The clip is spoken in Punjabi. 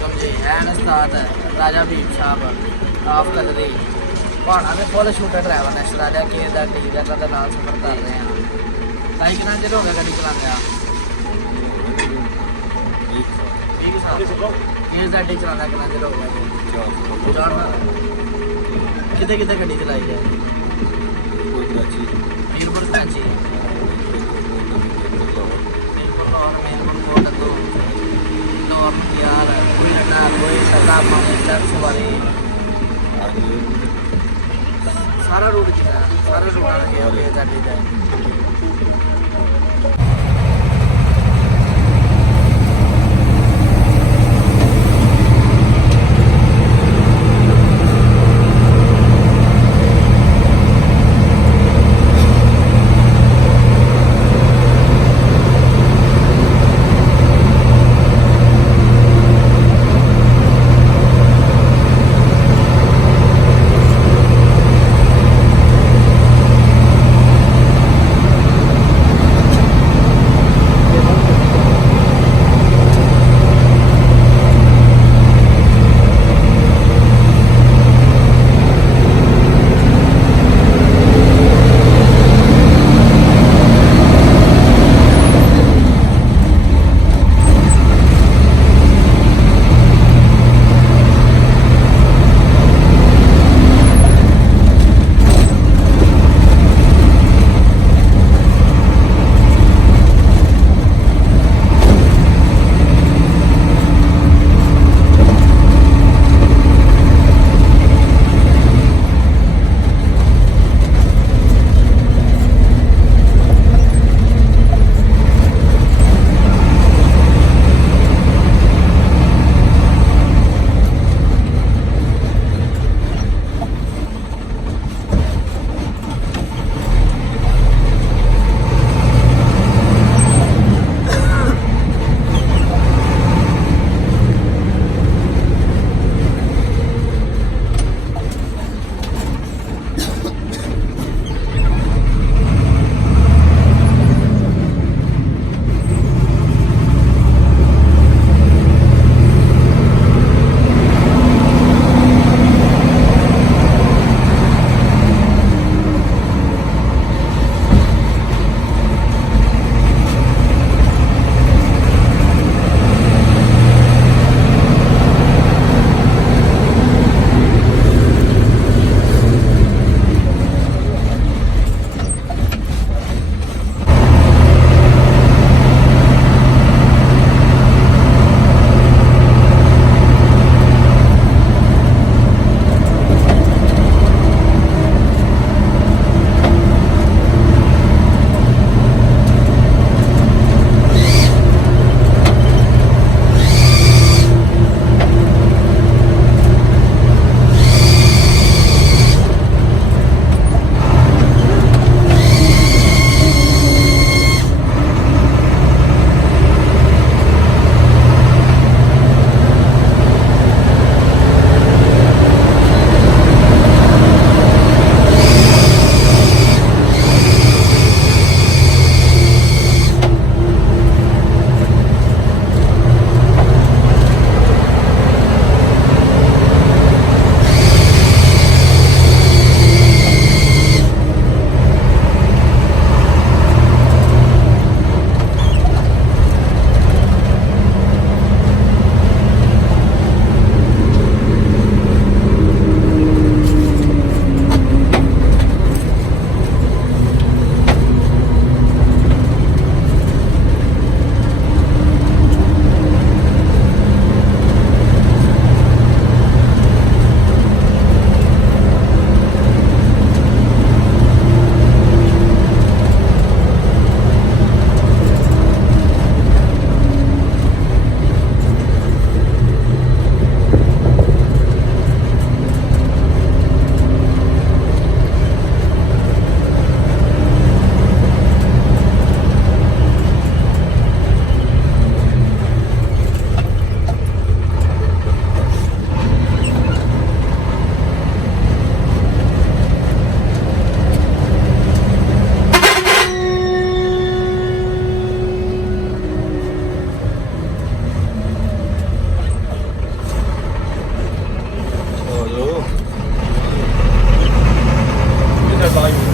वालेकुम जी एंड उस्ताद राजा भीम साहब ਆਫ ਕਲਰੀ ਪਹਾੜਾਂ ਦੇ ਫੁੱਲ ਸ਼ੂਟਰ ਡਰਾਈਵਰ ਨੇ ਸਰਾਜਾ ਕੇ ਦਾ ਟੀ ਦਾ ਨਾਲ ਸਫ਼ਰ ਕਰ ਰਹੇ ਹਾਂ। ਤਾਈ ਕਿੰਨਾ ਚਿਰ ਹੋ ਗਿਆ ਗੱਡੀ ਚਲਾਉਂਦੇ ਆ? ਠੀਕ ਸਾਲ ਇਹ ਗੱਡੀ ਚਲਾਉਂਦਾ ਕਿੰਨਾ ਚਿਰ ਹੋ ਗਿਆ? ਜਾਣਦਾ ਕਿਤੇ ਕਿਤੇ ਗੱਡੀ ਚਲਾਈ ਹੈ? ਮੀਰਪੁਰ ਕਰਾਚੀ यार कोई सरदार सवारी सारा रूट सारा रूट ਸਾਲਾ ਹੀ